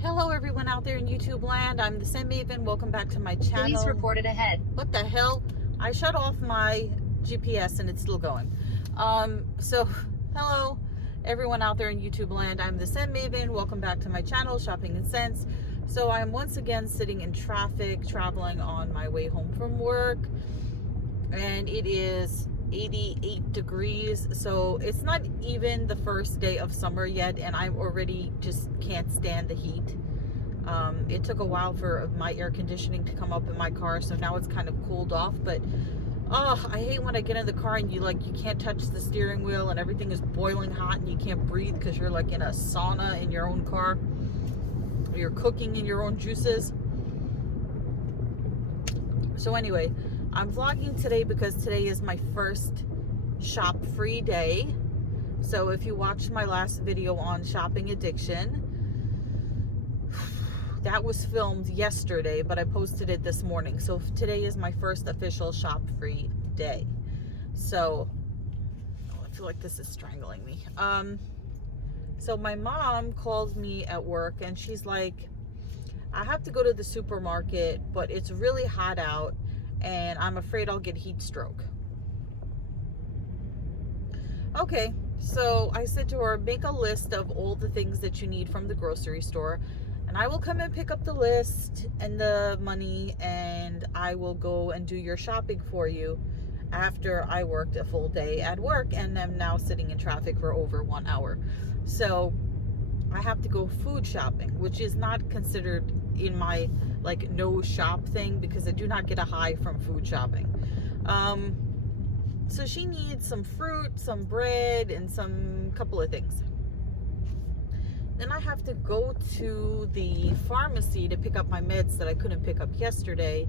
Hello everyone out there in YouTube land. I'm the Sim Maven. Welcome back to my channel. Police reported ahead. What the hell? I shut off my GPS and it's still going. Hello everyone out there in YouTube land. I'm the Sim Maven. Welcome back to my channel, Shopping and Sense. So I'm once again sitting in traffic, traveling on my way home from work. And it is 88 degrees, so it's not even the first day of summer yet, and I already just can't stand the heat. It took a while for my air conditioning to come up in my car, so now it's kind of cooled off. But I hate when I get in the car and you can't touch the steering wheel and everything is boiling hot and you can't breathe because you're like in a sauna in your own car. You're cooking in your own juices. So anyway, I'm vlogging today because today is my first shop-free day. So if you watched my last video on shopping addiction, that was filmed yesterday, but I posted it this morning. So today is my first official shop-free day. So, I feel like this is strangling me. So my mom called me at work and she's like, I have to go to the supermarket, but it's really hot out and I'm afraid I'll get heat stroke. Okay, so I said to her, make a list of all the things that you need from the grocery store, and I will come and pick up the list and the money, and I will go and do your shopping for you after I worked a full day at work and am now sitting in traffic for over 1 hour. So I have to go food shopping, which is not considered in my no shop thing because I do not get a high from food shopping. So she needs some fruit, some bread, and some couple of things. Then I have to go to the pharmacy to pick up my meds that I couldn't pick up yesterday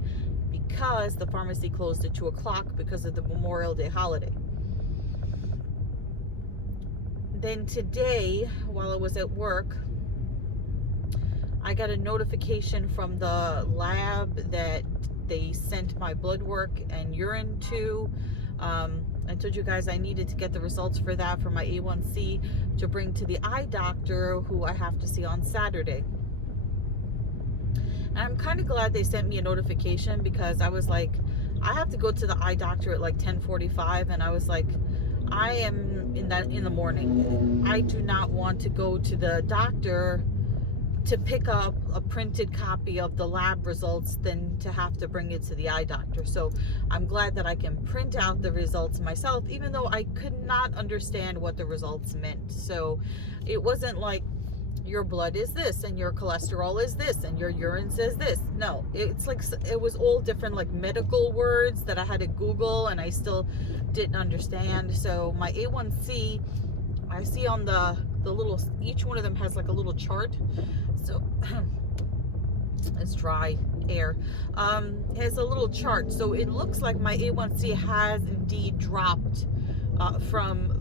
because the pharmacy closed at 2 o'clock because of the Memorial Day holiday. Then today, while I was at work, I got a notification from the lab that they sent my blood work and urine to. I told you guys I needed to get the results for that for my A1C to bring to the eye doctor who I have to see on Saturday. And I'm kind of glad they sent me a notification because I was like, I have to go to the eye doctor at 10:45, and I was like, I am in the morning. I do not want to go to the doctor to pick up a printed copy of the lab results than to have to bring it to the eye doctor. So I'm glad that I can print out the results myself, even though I could not understand what the results meant. So it wasn't like your blood is this and your cholesterol is this and your urine says this. No, it's like it was all different medical words that I had to Google and I still didn't understand. So my A1C, I see on the little, each one of them has a little chart. So it's dry air. It has a little chart, so it looks like my A1C has indeed dropped from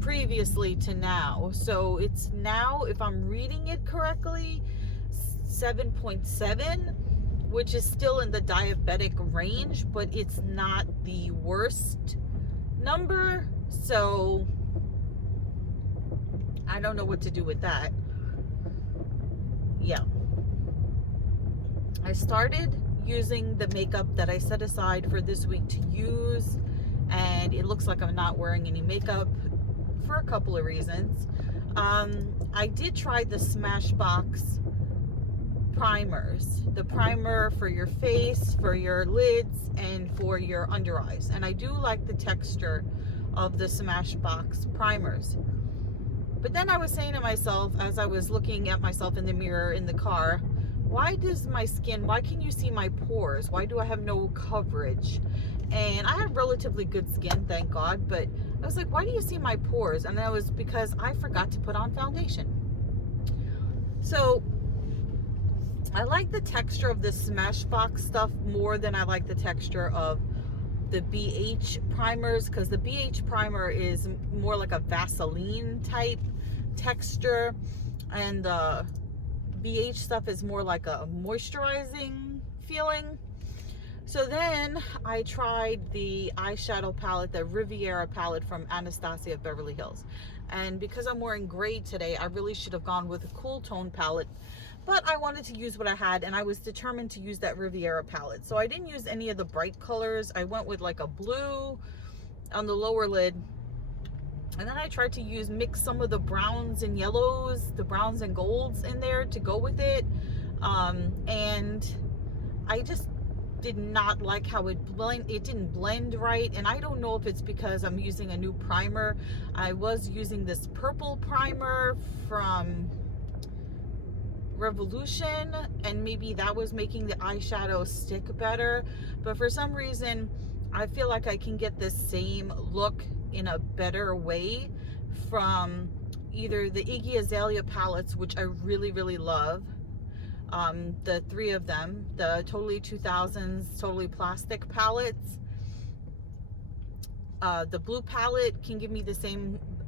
previously to now. So it's now, if I'm reading it correctly, 7.7, which is still in the diabetic range, but it's not the worst number. So I don't know what to do with that. Yeah. I started using the makeup that I set aside for this week to use, and it looks like I'm not wearing any makeup for a couple of reasons. I did try the Smashbox primers, the primer for your face, for your lids, and for your under eyes, and I do like the texture of the Smashbox primers. But then I was saying to myself, as I was looking at myself in the mirror in the car, why does my skin, why can you see my pores? Why do I have no coverage? And I have relatively good skin, thank God, but I was like, why do you see my pores? And that was because I forgot to put on foundation. So I like the texture of the Smashbox stuff more than I like the texture of the BH primers, because the BH primer is more like a Vaseline type texture, and the BH stuff is more like a moisturizing feeling. So then I tried the eyeshadow palette, the Riviera palette from Anastasia Beverly Hills, And because I'm wearing gray today, I really should have gone with a cool tone palette. But I wanted to use what I had, and I was determined to use that Riviera palette. So I didn't use any of the bright colors. I went with like a blue on the lower lid. And then I tried to mix some of the browns and yellows, the browns and golds in there to go with it. And I just did not like how it didn't blend right. And I don't know if it's because I'm using a new primer. I was using this purple primer from Revolution, and maybe that was making the eyeshadow stick better. But for some reason, I feel like I can get this same look in a better way from either the Iggy Azalea palettes, which I really, really love. The three of them, the Totally 2000s, Totally Plastic palettes. The blue palette can give me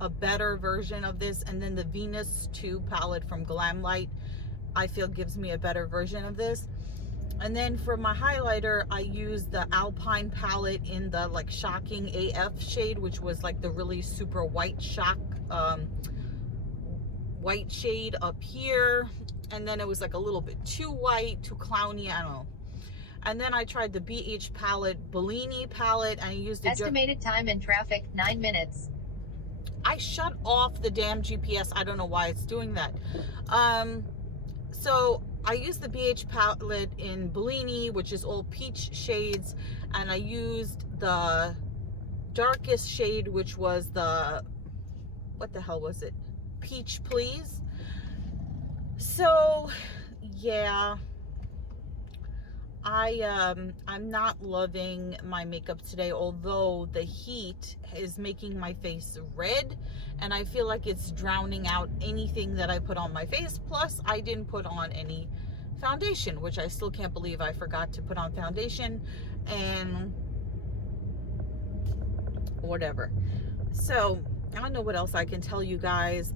a better version of this. And then the Venus 2 palette from Glamlight, I feel gives me a better version of this. And then for my highlighter, I used the Alpine palette in the like Shocking AF shade, which was like the really super white white shade up here. And then it was like a little bit too white, too clowny, I don't know. And then I tried the BH palette, Bellini palette, and I used the estimated time in traffic, 9 minutes. I shut off the damn GPS. I don't know why it's doing that. So I used the BH palette in Bellini, which is all peach shades, and I used the darkest shade, which was the, what the hell was it? Peach Please. So yeah, I'm not loving my makeup today, although the heat is making my face red, and I feel like it's drowning out anything that I put on my face. Plus, I didn't put on any foundation, which I still can't believe I forgot to put on foundation, and whatever. So I don't know what else I can tell you guys.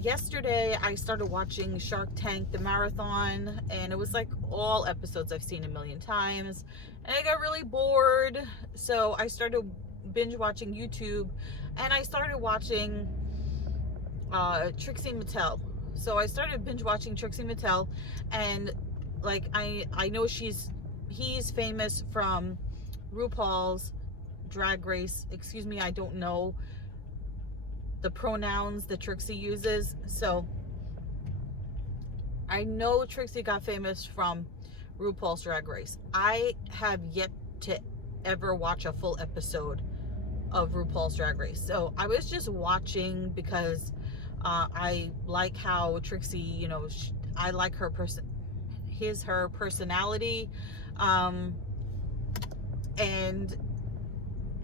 Yesterday I started watching Shark Tank, the marathon, and it was like all episodes I've seen a million times, and I got really bored. So I started binge watching YouTube, and I started watching Trixie Mattel. So I started binge watching Trixie Mattel, and like I know he's famous from RuPaul's Drag Race. Excuse me, I don't know the pronouns that Trixie uses. So I know Trixie got famous from RuPaul's Drag Race. I have yet to ever watch a full episode of RuPaul's Drag Race. So I was just watching because I like how Trixie, you know, I like her personality, and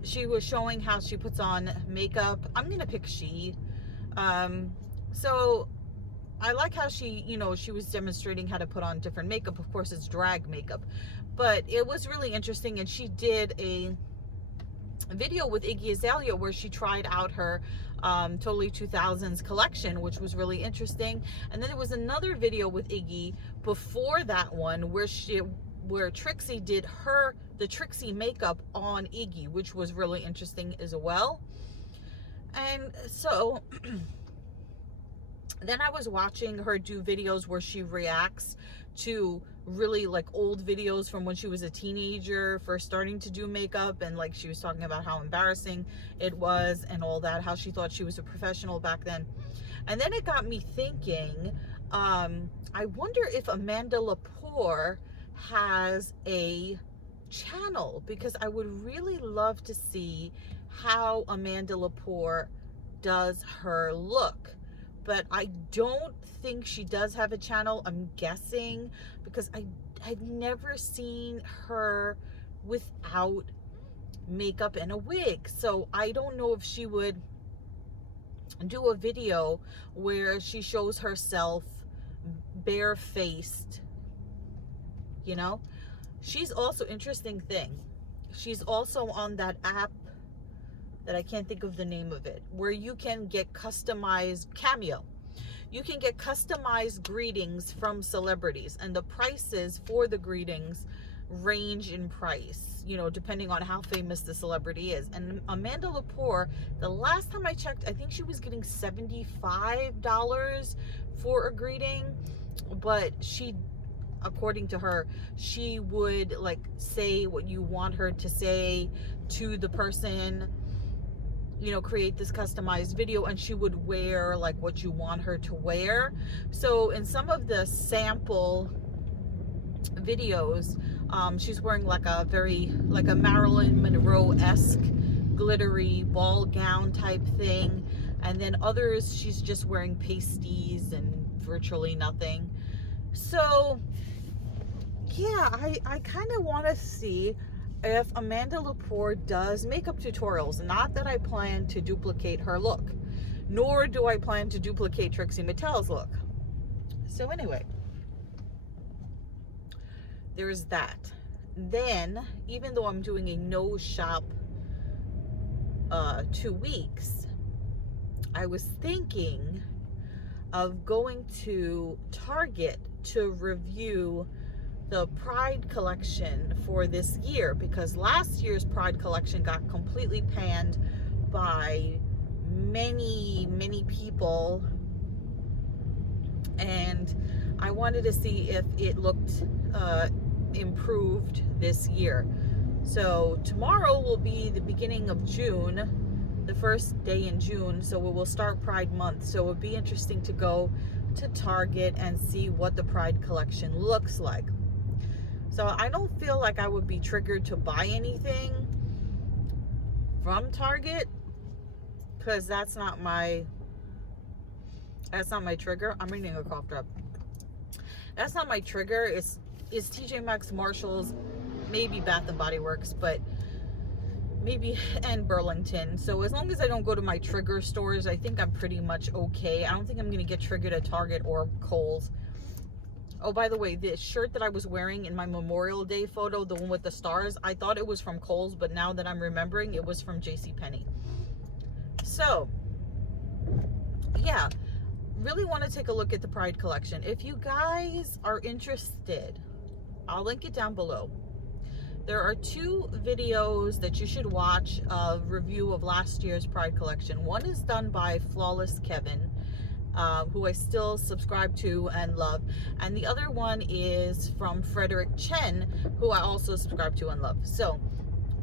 she was showing how she puts on makeup. I'm gonna pick she. So I like how she, you know, she was demonstrating how to put on different makeup. Of course, it's drag makeup, but it was really interesting. And she did a video with Iggy Azalea where she tried out her Totally 2000s collection, which was really interesting. And then there was another video with Iggy before that one where Trixie did the Trixie makeup on Iggy, which was really interesting as well. And so then I was watching her do videos where she reacts to really like old videos from when she was a teenager, first starting to do makeup, and like she was talking about how embarrassing it was and all that, how she thought she was a professional back then. And then it got me thinking, I wonder if Amanda Lepore has a channel, because I would really love to see how Amanda Lepore does her look. But I don't think she does have a channel. I'm guessing because I've never seen her without makeup and a wig. So I don't know if she would do a video where she shows herself barefaced, you know. She's also, interesting thing, she's also on that app that I can't think of the name of it, where you can get customized Cameo. You can get customized greetings from celebrities, and the prices for the greetings range in price, you know, depending on how famous the celebrity is. And Amanda Lepore, the last time I checked, I think she was getting $75 for a greeting, but she, according to her, she would like say what you want her to say to the person, you know, create this customized video, and she would wear like what you want her to wear. So in some of the sample videos, she's wearing like a Marilyn Monroe-esque glittery ball gown type thing, and then others she's just wearing pasties and virtually nothing. So yeah, I kind of want to see if Amanda Lepore does makeup tutorials. Not that I plan to duplicate her look, nor do I plan to duplicate Trixie Mattel's look. So anyway, there's that. Then, even though I'm doing a no shop 2 weeks, I was thinking of going to Target to review the Pride collection for this year, because last year's Pride collection got completely panned by many people, and I wanted to see if it looked improved this year. So tomorrow will be the beginning of June, the first day in June, so we will start Pride month. So it would be interesting to go to Target and see what the Pride collection looks like. So I don't feel like I would be triggered to buy anything from Target, because that's not my trigger. I'm reading a cough drop. That's not my trigger. It's TJ Maxx, Marshalls, maybe Bath and Body Works, but maybe, and Burlington. So as long as I don't go to my trigger stores, I think I'm pretty much okay. I don't think I'm gonna get triggered at Target or Kohl's. Oh, by the way, the shirt that I was wearing in my Memorial Day photo, the one with the stars, I thought it was from Kohl's, but now that I'm remembering, it was from JCPenney. So, yeah, really want to take a look at the Pride collection. If you guys are interested, I'll link it down below. There are 2 videos that you should watch of review of last year's Pride collection. One is done by Flawless Kevin, who I still subscribe to and love. And the other one is from Frederick Chen, who I also subscribe to and love. So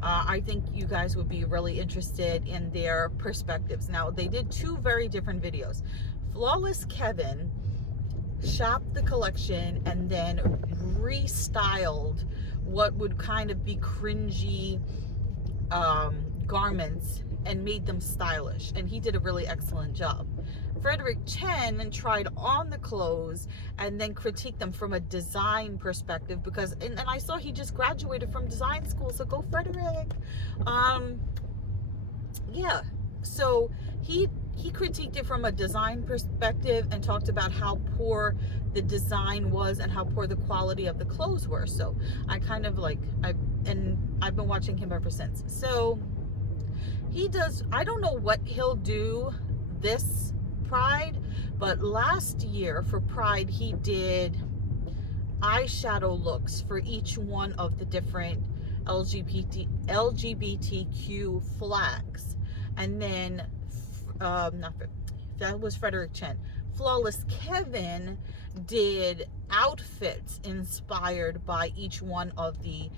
I think you guys would be really interested in their perspectives. Now, they did 2 very different videos. Flawless Kevin shopped the collection and then restyled what would kind of be cringy garments and made them stylish, and he did a really excellent job. Frederick Chen tried on the clothes and then critiqued them from a design perspective, because and I saw he just graduated from design school, so go Frederick. Yeah, so he critiqued it from a design perspective and talked about how poor the design was and how poor the quality of the clothes were. So I kind of like, I've been watching him ever since. So he does, I don't know what he'll do this Pride, but last year for Pride he did eyeshadow looks for each one of the different LGBTQ flags. And then that was Frederick Chen. Flawless Kevin did outfits inspired by each one of the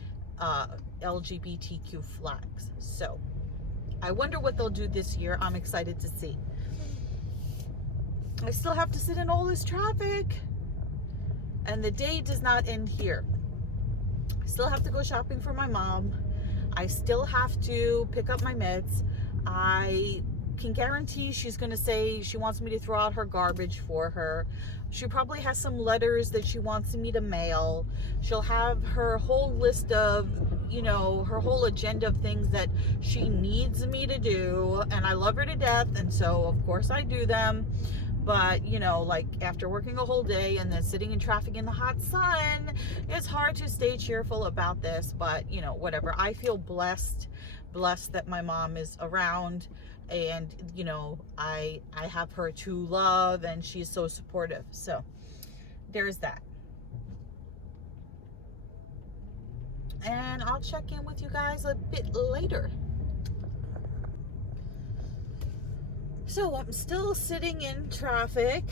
LGBTQ flags. So I wonder what they'll do this year. I'm excited to see. I still have to sit in all this traffic, and the day does not end here. I still have to go shopping for my mom. I still have to pick up my meds. I can guarantee she's going to say she wants me to throw out her garbage for her. She probably has some letters that she wants me to mail. She'll have her whole list of, you know, her whole agenda of things that she needs me to do, and I love her to death, and so of course I do them. But, you know, like after working a whole day and then sitting in traffic in the hot sun, it's hard to stay cheerful about this. But, you know, whatever. I feel blessed that my mom is around, and, you know, I have her to love, and she's so supportive. So there's that. and I'll check in with you guys a bit later. So I'm still sitting in traffic,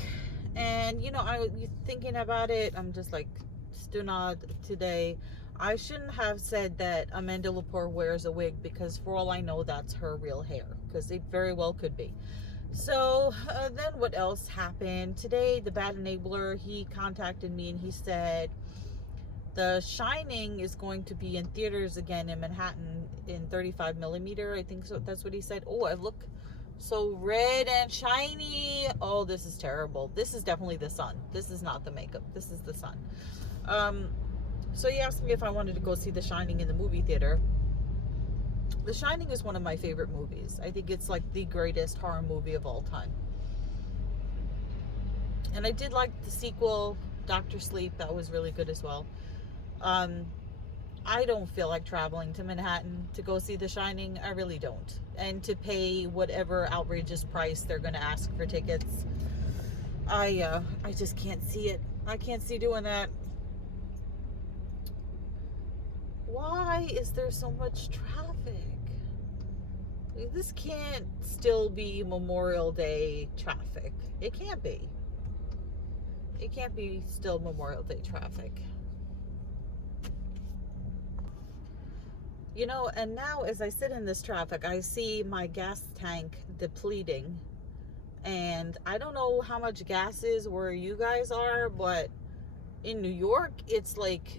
and I thinking about it, I'm just like, Stunad, today I shouldn't have said that Amanda Lepore wears a wig, because for all I know that's her real hair, because it very well could be. So then what else happened today? The Bad Enabler, he contacted me and he said The Shining is going to be in theaters again in Manhattan in 35 millimeter. I think so. That's what he said. Oh, I look so red and shiny. Oh, this is terrible. This is definitely the sun. This is not the makeup. This is the sun. So he asked me if I wanted to go see The Shining in the movie theater. The Shining is one of my favorite movies. I think it's like the greatest horror movie of all time. And I did like the sequel, Dr. Sleep. That was really good as well. I don't feel like traveling to Manhattan to go see The Shining. I really don't. And to pay whatever outrageous price they're going to ask for tickets. I just can't see it. I can't see doing that. Why is there so much traffic? This can't still be Memorial Day traffic. It can't be. It can't be still Memorial Day traffic. And now as I sit in this traffic, I see my gas tank depleting. And I don't know how much gas is where you guys are, but in New York, it's like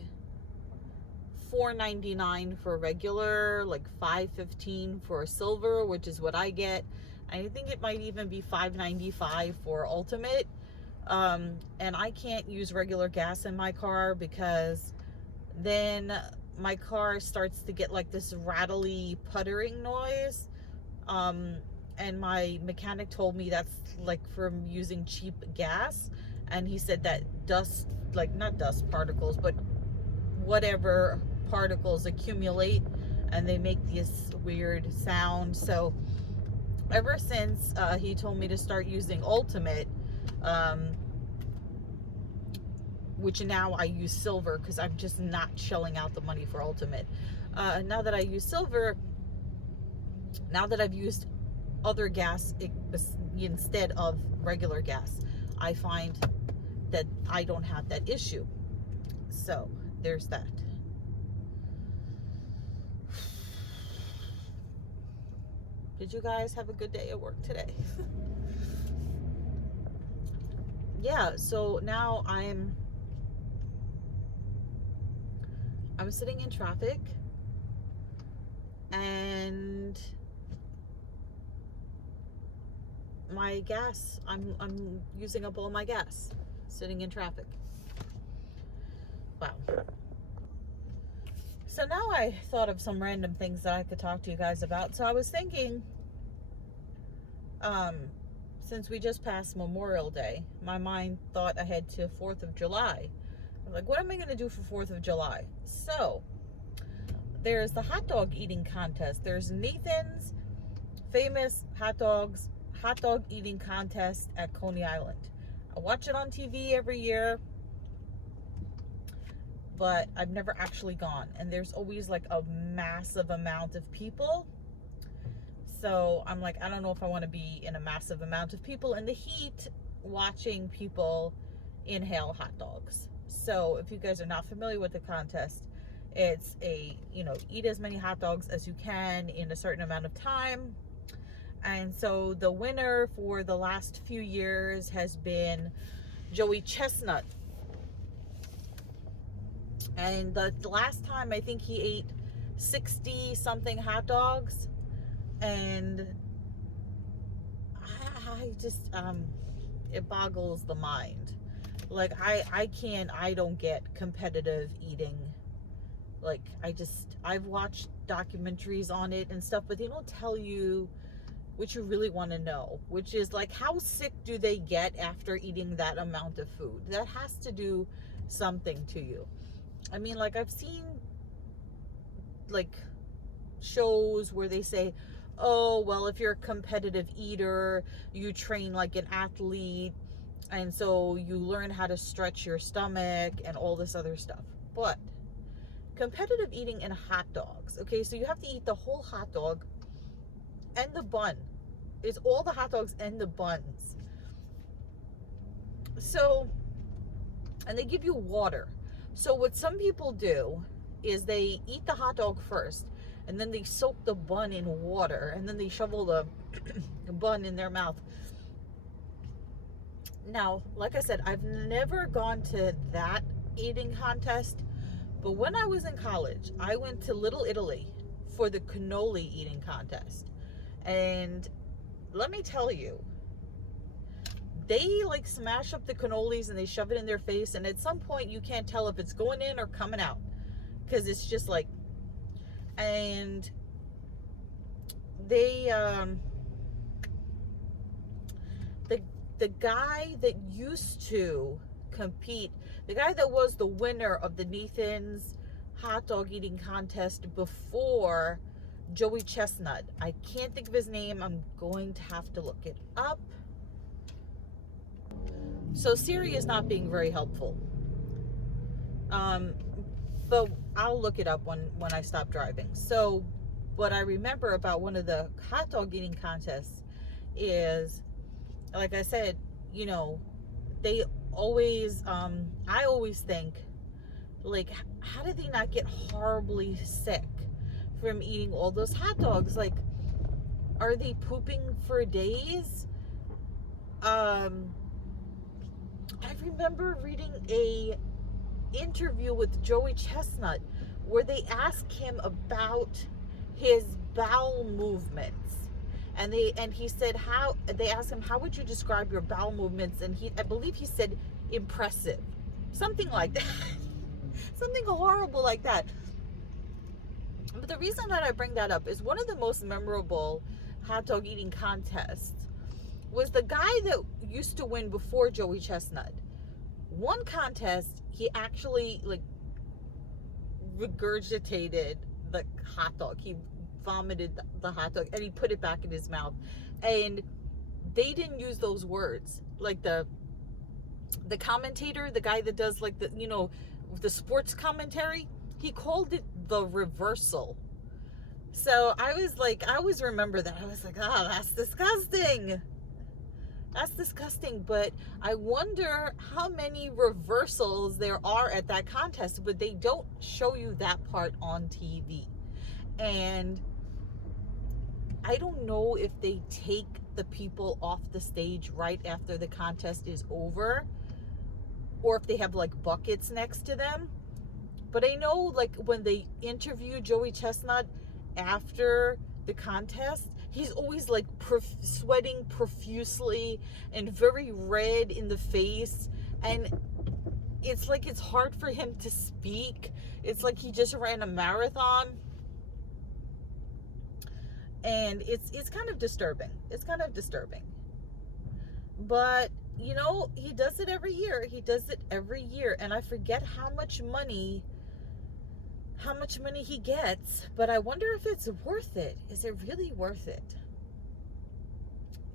$4.99 for regular, like $5.15 for a silver, which is what I get. I think it might even be $5.95 for ultimate. And I can't use regular gas in my car, because then my car starts to get like this rattly puttering noise. And my mechanic told me that's like from using cheap gas. And he said that dust, like not dust particles, but whatever particles accumulate and they make this weird sound. So ever since he told me to start using ultimate, which now I use silver, because I'm just not shelling out the money for ultimate. Now that I use silver, now that I've used other gas instead of regular gas, I find that I don't have that issue. So there's that. Did you guys have a good day at work today? Yeah, so now I'm sitting in traffic, and my gas, I'm using up all my gas sitting in traffic. Wow. So now I thought of some random things that I could talk to you guys about. So I was thinking, since we just passed Memorial Day, my mind thought ahead to 4th of July. I was like, what am I going to do for 4th of July? So there's the hot dog eating contest. There's Nathan's famous hot dog eating contest at Coney Island. I watch it on TV every year, but I've never actually gone. And there's always like a massive amount of people. So I'm like, I don't know if I want to be in a massive amount of people in the heat watching people inhale hot dogs. So if you guys are not familiar with the contest, it's eat as many hot dogs as you can in a certain amount of time. And so the winner for the last few years has been Joey Chestnut. And the last time I think he ate 60 something hot dogs. And I just, it boggles the mind. Like I don't get competitive eating. Like I've watched documentaries on it and stuff, but they don't tell you what you really want to know, which is like, how sick do they get after eating that amount of food? That has to do something to you. I mean, like I've seen like shows where they say, oh, well, if you're a competitive eater, you train like an athlete, and so you learn how to stretch your stomach and all this other stuff. But competitive eating and hot dogs. Okay, so you have to eat the whole hot dog and the bun. It's all the hot dogs and the buns. So, and they give you water. So what some people do is they eat the hot dog first, and then they soak the bun in water, and then they shovel the bun in their mouth. Now, like I said, I've never gone to that eating contest, but when I was in college, I went to Little Italy for the cannoli eating contest. And let me tell you, they like smash up the cannolis and they shove it in their face, and at some point you can't tell if it's going in or coming out, because it's just like, and they the guy that used to compete, the guy that was the winner of the Nathan's hot dog eating contest before Joey Chestnut, I can't think of his name, I'm going to have to look it up. So Siri is not being very helpful. But I'll look it up when I stop driving. So what I remember about one of the hot dog eating contests is, like I said, you know, they always, I always think, like, how did they not get horribly sick from eating all those hot dogs? Like, are they pooping for days? I remember reading a interview with Joey Chestnut where they asked him about his bowel movements, and he said, how they asked him, how would you describe your bowel movements, and I believe he said impressive, something like that. Something horrible like that. But the reason that I bring that up is one of the most memorable hot dog eating contests was the guy that used to win before Joey Chestnut. One contest, he actually like regurgitated the hot dog. He vomited the hot dog and he put it back in his mouth. And they didn't use those words. Like the commentator, the guy that does like the sports commentary, he called it the reversal. So I always remember that. I was like, oh, that's disgusting. That's disgusting. But I wonder how many reversals there are at that contest, but they don't show you that part on TV. And I don't know if they take the people off the stage right after the contest is over, or if they have like buckets next to them. But I know, like, when they interview Joey Chestnut after the contest, he's always like sweating profusely and very red in the face, and it's like it's hard for him to speak. It's like he just ran a marathon, and it's kind of disturbing. It's kind of disturbing. But you know, he does it every year. He does it every year, and I forget how much money he gets, but I wonder if it's worth it. Is it really worth it?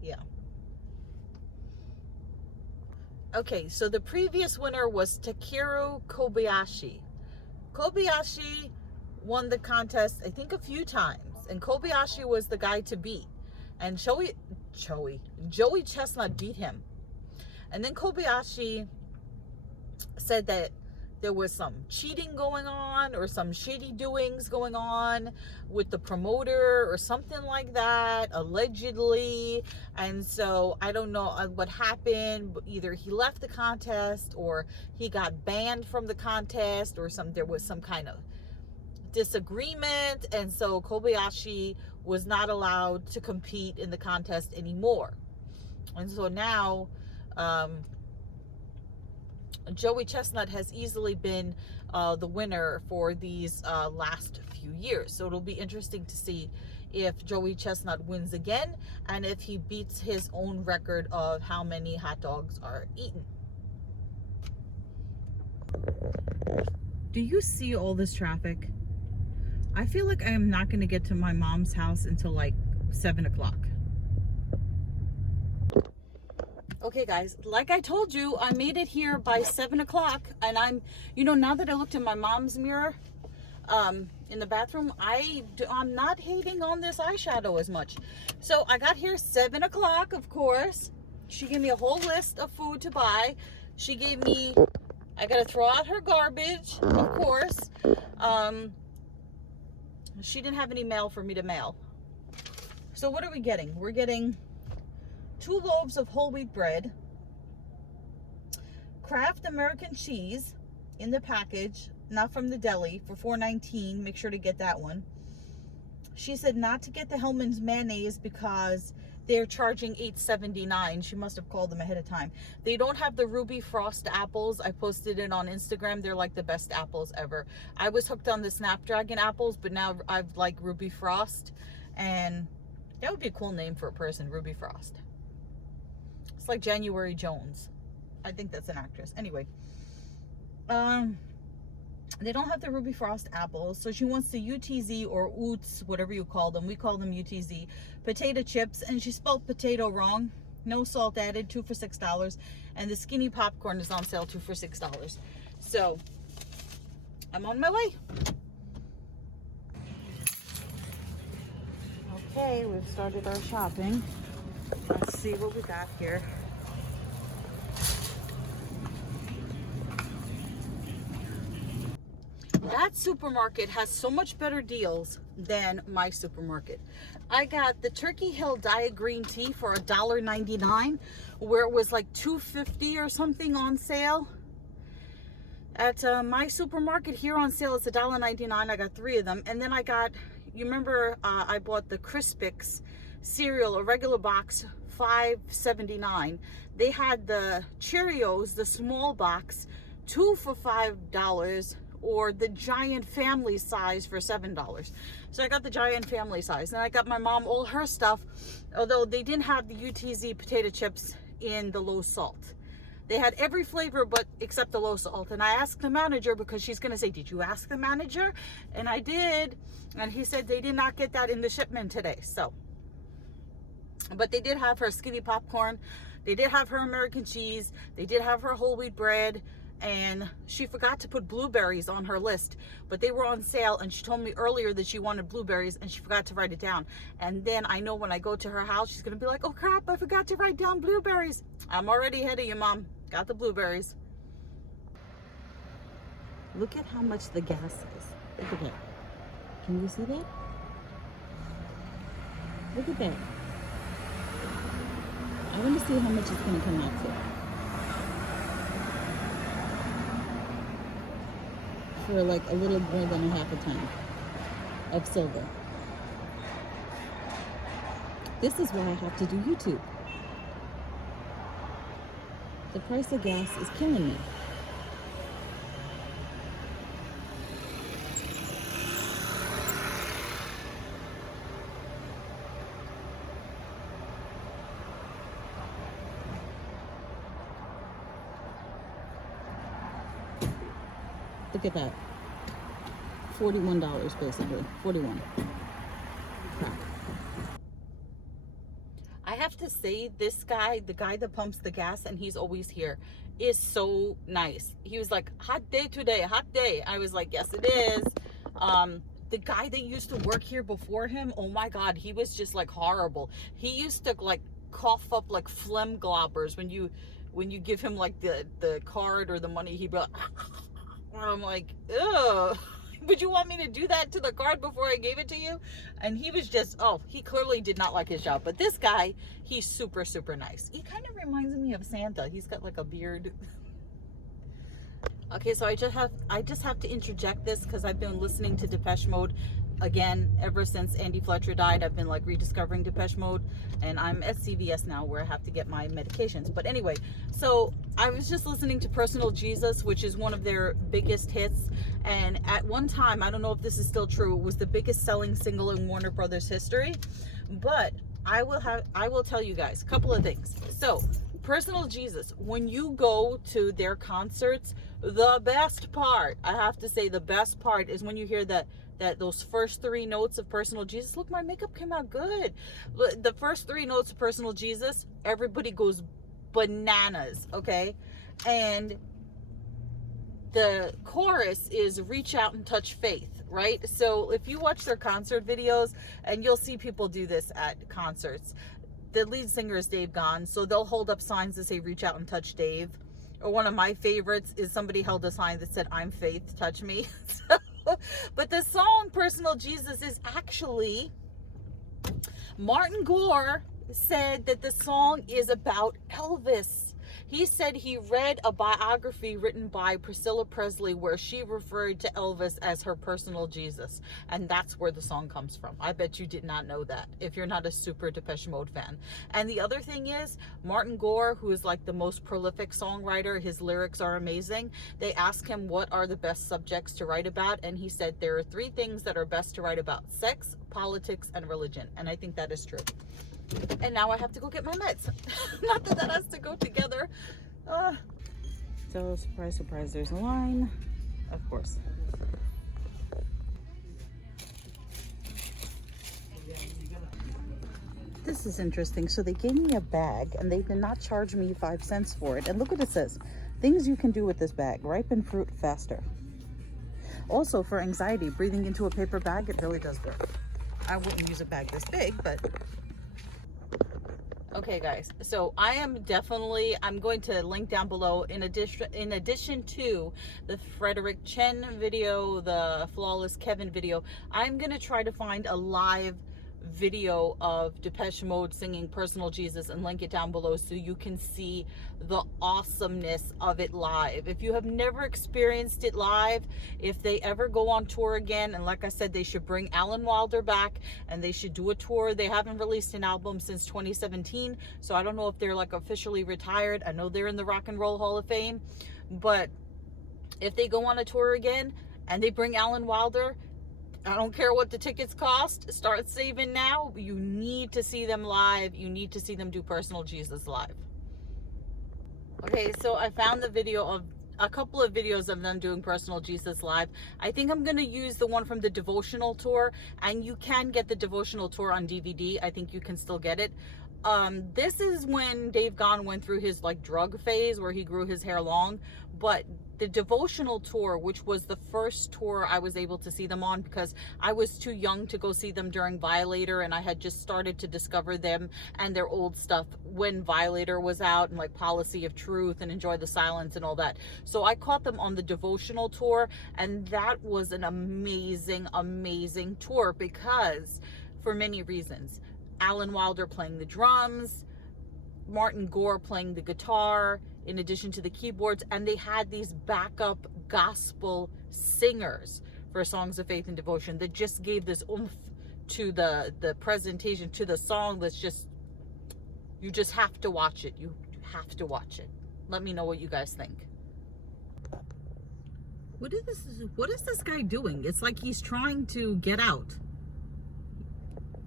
Yeah. Okay, so the previous winner was Takeru Kobayashi. Kobayashi won the contest, I think, a few times, and Kobayashi was the guy to beat. And Joey Chestnut beat him. And then Kobayashi said that there was some cheating going on or some shady doings going on with the promoter or something like that, allegedly. And so I don't know what happened, but either he left the contest or he got banned from the contest, or there was some kind of disagreement, and so Kobayashi was not allowed to compete in the contest anymore. And so now Joey Chestnut has easily been the winner for these last few years. So it'll be interesting to see if Joey Chestnut wins again, and if he beats his own record of how many hot dogs are eaten. Do you see all this traffic? I feel like I am not going to get to my mom's house until like 7 o'clock. Okay, guys, like I told you, I made it here by 7 o'clock, and I'm, now that I looked in my mom's mirror, in the bathroom, I'm not hating on this eyeshadow as much. So I got here 7 o'clock, of course. She gave me a whole list of food to buy. She gave me, I gotta throw out her garbage, of course. She didn't have any mail for me to mail. So what are we getting? We're getting 2 loaves of whole wheat bread, Kraft American cheese in the package, not from the deli, for $4.19. Make sure to get that one. She said not to get the Hellmann's mayonnaise because they're charging $8.79. She must have called them ahead of time. They don't have the Ruby Frost apples. I posted it on Instagram. They're like the best apples ever. I was hooked on the Snapdragon apples, but now I've like Ruby Frost, and that would be a cool name for a person, Ruby Frost. It's like January Jones. I think that's an actress. Anyway, they don't have the Ruby Frost apples, so she wants the UTZ or Oots, whatever you call them. We call them UTZ. Potato chips, and she spelled potato wrong. No salt added, 2 for $6. And the skinny popcorn is on sale, 2 for $6. So, I'm on my way. Okay, we've started our shopping. Let's see what we got here. That supermarket has so much better deals than my supermarket. I got the Turkey Hill Diet Green Tea for $1.99, where it was like $2.50 or something on sale. At my supermarket here on sale, it's $1.99. I got 3 of them. And then I got, you remember, I bought the Crispix cereal, a regular box, $5.79. They had the Cheerios, the small box, 2 for $5, or the giant family size for $7. So I got the giant family size, and I got my mom all her stuff, although they didn't have the UTZ potato chips in the low salt. They had every flavor but except the low salt. And I asked the manager, because she's gonna say, did you ask the manager? And I did, and he said they did not get that in the shipment today. So, but they did have her skinny popcorn, they did have her American cheese, they did have her whole wheat bread, and she forgot to put blueberries on her list, but they were on sale, and she told me earlier that she wanted blueberries and she forgot to write it down. And then I know when I go to her house, she's gonna be like, oh crap, I forgot to write down blueberries. I'm already ahead of you, Mom. Got the blueberries. Look at how much the gas is. Look at that. Can you see that? Look at that. I want to see how much it's gonna come out to. For like a little more than a half a ton of silver. This is why I have to do YouTube. The price of gas is killing me. Look at that. $41 basically. 41. Crap. I have to say, this guy, the guy that pumps the gas, and he's always here, is so nice. He was like, hot day today, hot day. I was like, yes it is. The guy that used to work here before him, oh my God, he was just like horrible. He used to like cough up like phlegm globbers when you give him like the card or the money. He'd be like, I'm like, ugh, would you want me to do that to the card before I gave it to you? And he was just, oh, he clearly did not like his job. But this guy, he's super, super nice. He kind of reminds me of Santa. He's got like a beard. Okay, so I just have to interject this because I've been listening to Depeche Mode again ever since Andy Fletcher died. I've been like rediscovering Depeche Mode, and I'm at CVS now where I have to get my medications. But anyway, so I was just listening to Personal Jesus, which is one of their biggest hits, and at one time, I don't know if this is still true, it was the biggest selling single in Warner Brothers history. But I will tell you guys a couple of things. So Personal Jesus, when you go to their concerts, the best part, I have to say, the best part is when you hear that those first 3 notes of Personal Jesus. Look, my makeup came out good. The first 3 notes of Personal Jesus, everybody goes bananas, okay? And the chorus is reach out and touch faith. right? So if you watch their concert videos, and you'll see people do this at concerts, the lead singer is Dave Gahan, so they'll hold up signs that say reach out and touch Dave. Or one of my favorites is somebody held a sign that said I'm Faith, touch me. But the song Personal Jesus is actually, Martin Gore said that the song is about Elvis. He said he read a biography written by Priscilla Presley where she referred to Elvis as her personal Jesus. And that's where the song comes from. I bet you did not know that if you're not a super Depeche Mode fan. And the other thing is, Martin Gore, who is like the most prolific songwriter, his lyrics are amazing. They asked him what are the best subjects to write about. And he said there are 3 things that are best to write about: sex, politics, and religion. And I think that is true. And now I have to go get my meds. Not that that has to go together. So surprise, surprise, there's a line. Of course. This is interesting. So they gave me a bag and they did not charge me 5 cents for it. And look what it says. Things you can do with this bag. Ripen fruit faster. Also for anxiety, breathing into a paper bag, it really does work. I wouldn't use a bag this big, but... Okay guys, so I'm going to link down below, in addition to the Frederick Chen video, the Flawless Kevin video, I'm going to try to find a live video of Depeche Mode singing Personal Jesus and link it down below so you can see the awesomeness of it live. If you have never experienced it live, if they ever go on tour again, and like I said, they should bring Alan Wilder back and they should do a tour. They haven't released an album since 2017, so I don't know if they're like officially retired. I know they're in the Rock and Roll Hall of Fame, but if they go on a tour again and they bring Alan Wilder, I don't care what the tickets cost, start saving now. You need to see them live. You need to see them do Personal Jesus live. Okay, so I found the video of a couple of videos of them doing Personal Jesus live. I think I'm going to use the one from the Devotional Tour, and you can get the Devotional Tour on DVD. I think you can still get it. This is when Dave Gahan went through his like drug phase where he grew his hair long, but the Devotional Tour, which was the first tour I was able to see them on because I was too young to go see them during Violator, and I had just started to discover them and their old stuff when Violator was out, and like Policy of Truth and Enjoy the Silence and all that. So I caught them on the Devotional Tour, and that was an amazing, amazing tour because for many reasons. Alan Wilder playing the drums, Martin Gore playing the guitar, in addition to the keyboards, and they had these backup gospel singers for Songs of Faith and Devotion that just gave this oomph to the presentation, to the song. That's just, you just have to watch it. You have to watch it. Let me know what you guys think. What is this guy doing? It's like he's trying to get out,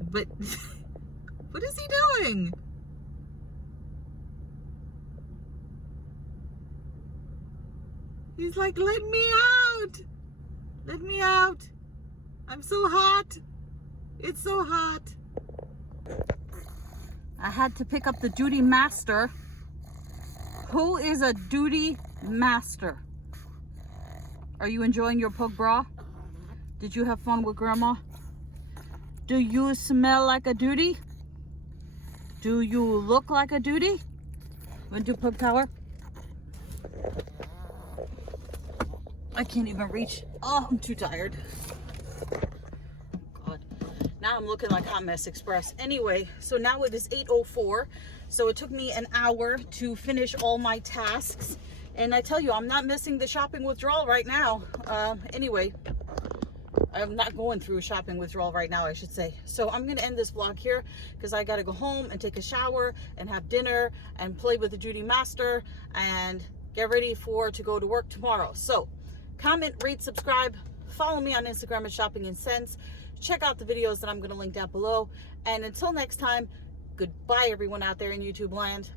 but what is he doing? He's like, let me out. Let me out. I'm so hot. It's so hot. I had to pick up the duty master. Who is a duty master? Are you enjoying your pug bra? Did you have fun with grandma? Do you smell like a duty? Do you look like a duty? Want to do pug power? I can't even reach. Oh, I'm too tired. God. Now I'm looking like Hot Mess Express. Anyway, so now it is 8:04. So it took me an hour to finish all my tasks. And I tell you, I'm not missing the shopping withdrawal right now. Anyway, I'm not going through a shopping withdrawal right now, I should say. So I'm going to end this vlog here because I got to go home and take a shower and have dinner and play with the duty master and get ready to go to work tomorrow. So comment, rate, subscribe, follow me on Instagram at Shopping and Sense. Check out the videos that I'm going to link down below. And until next time, goodbye everyone out there in YouTube land.